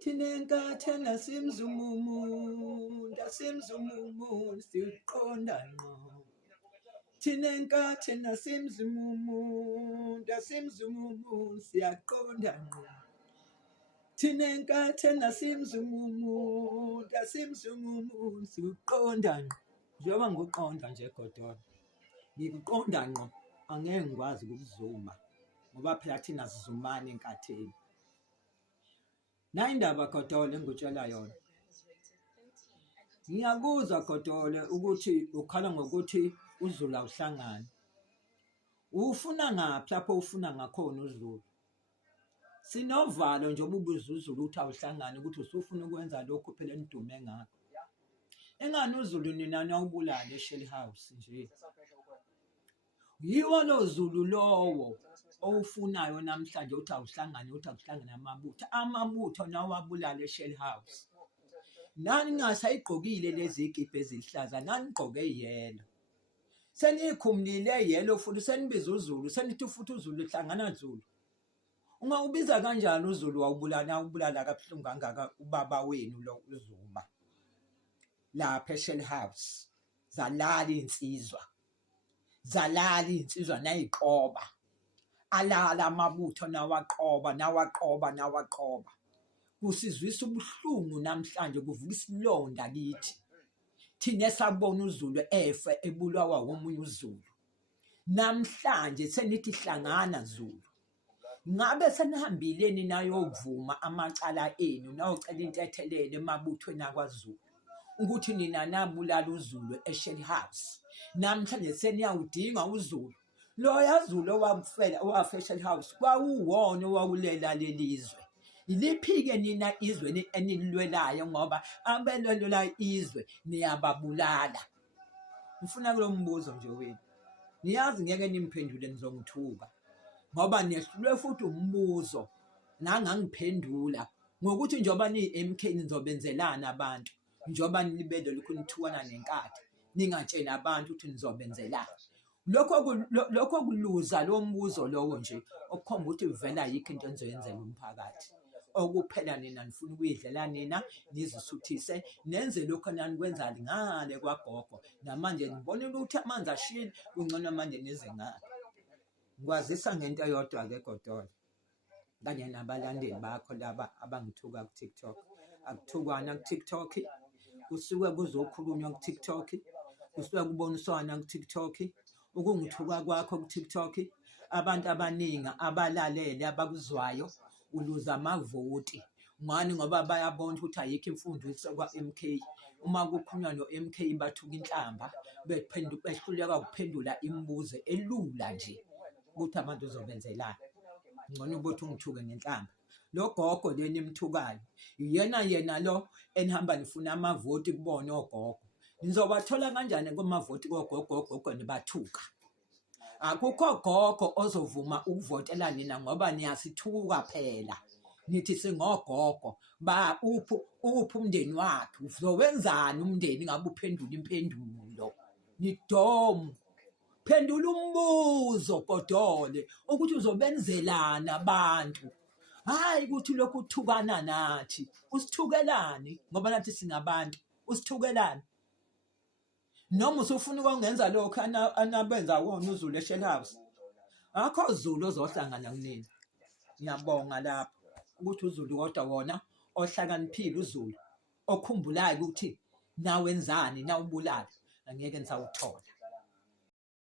Tinenka thena simzumumu, ndasimzumumu siqonda ngqo. Tinenka thena simzumumu, ndasimzumumu siyaqonda ngqo. Tinenka thena simzumumu, ndasimzumumu siqonda ngqo. Njengoba nguqonda nje Godola, ngikuqonda ngqo, angeke ngikwazi ukuzuma ngoba phela thina sizumana enkatheni. Nayi indaba Godola engikutshela yona. Ngiyakuzwa Godola ukuthi ukhala ngokuthi uZulu awuhlangani. Ufuna ngaphi lapho ufuna ngakhona uZulu? Sinovalo nje obubuza uZulu ukuthi awuhlangani ukuthi usufuna ukwenza lokho phela enidume ngakho. Engani uZulu nina nawubulala eShell House nje. Yiwo lo Zulu lowo ofunayo namhlanje uthi awuhlangane amabutho. Amabutho nawabulala eShell House. Nani ngasayigqokile lezi igibe ezihlaza, nani gqoke yelo. Senikhumlile yelo futhi senibiza uZulu, senithi futhi uZulu hlangana Zulu. Ungawubiza kanjani uZulu wawubulala kabuhlungu kangaka ubaba wenu lo uZuma. Lapha eShell House zalala insizwa nayiqoba. Alala amabutho nawaqoba. Kusizwisa ubuhlungu namhlanje kuvuka isilonda kithi. Thina esabona uZulu efe ebulawa womunye uZulu. Namhlanje senithi hlangana Zulu. Ngabe senihambile ninayovuma amacala enu nawucela intethelelo emabuthweni akwaZulu ukuthi nina nabulala uZulu eShell House. Namhlanje seniyawudinga uZulu. Lo yaZulu owafa eShell House kwawuwona owawulela lelizwe. Iliphi-ke nina izwe enililwelayo ngoba abelwelela izwe niyababulala? Ngifuna kulo mbuzo nje wenu. Niyazi ngeke nimphendule nizongithuka. Ngoba nehlulwe futhi umbuzo nangangiphendula ngokuthi njoba ni-MK nizobenzelana abantu. Njoba nilibele lokhu nithukana nenkatha. Ningatshela abantu ukuthi nizobenzelana. Lokho kuluza lo mbuzo lowo nje okukhomba ukuthi vela yikho into enizoyenzela umphakathi. Okuphela nina nifuna ukuyidlela nina nizisuthise nenze lokho nanikwenza ngale kwagogo. Namanje nibona ukuthi amanzi ashile kungcono manje nize ngale. Ngikwazisa ngento eyodwa ke Godola. Kanye nabalandeli bakho laba abangithuka ku TikTok. Akuthukwana ku TikTok. Kusuke kuzokhulunywa ku TikTok. Kusuke kuboniswana ku TikTok. Ukungithuka kwakho ku TikTok. Abantu abaningi abalalele abakuzwayo uluza amavoti. Ngani ngoba bayabona ukuthi ayikho imfundiso kwa-MK. Uma kukhulunywa no-MK bathuka inhlamba behluleka ukuphendula imibuzo elula nje ukuthi abantu uzobenzelana. Ngcono ukuthi ungithuke ngenhlamba. Lo gogo leni imthukayo yena lo enihamba nifuna amavoti kubona ogogo. Nizobathola kanjani kumavoti kogogo nibathuka? Akukho gogo ozovuma ukuvotela nina ngoba niyasithuka phela. Nithi singogogo uphi umndeni wakhe? Uzowenzani umndeni ngabe uphendula impendulo? Nidomo. Phendula umbuzo Godole ukuthi uzobenzelana abantu. Hayi ukuthi lokhu uthukana nathi. Usithukelani ngoba nathi singabantu. Usithukelani. Noma usufuna ukungenza lokho anabenza wona uZulu eShell House. Akho Zulu ozohlangana kunina. Ngiyabonga lapho ukuthi uZulu kodwa wona ohlakaniphile uZulu okhumbulayo ukuthi nawenzani nawubulala angeke nisawuthola.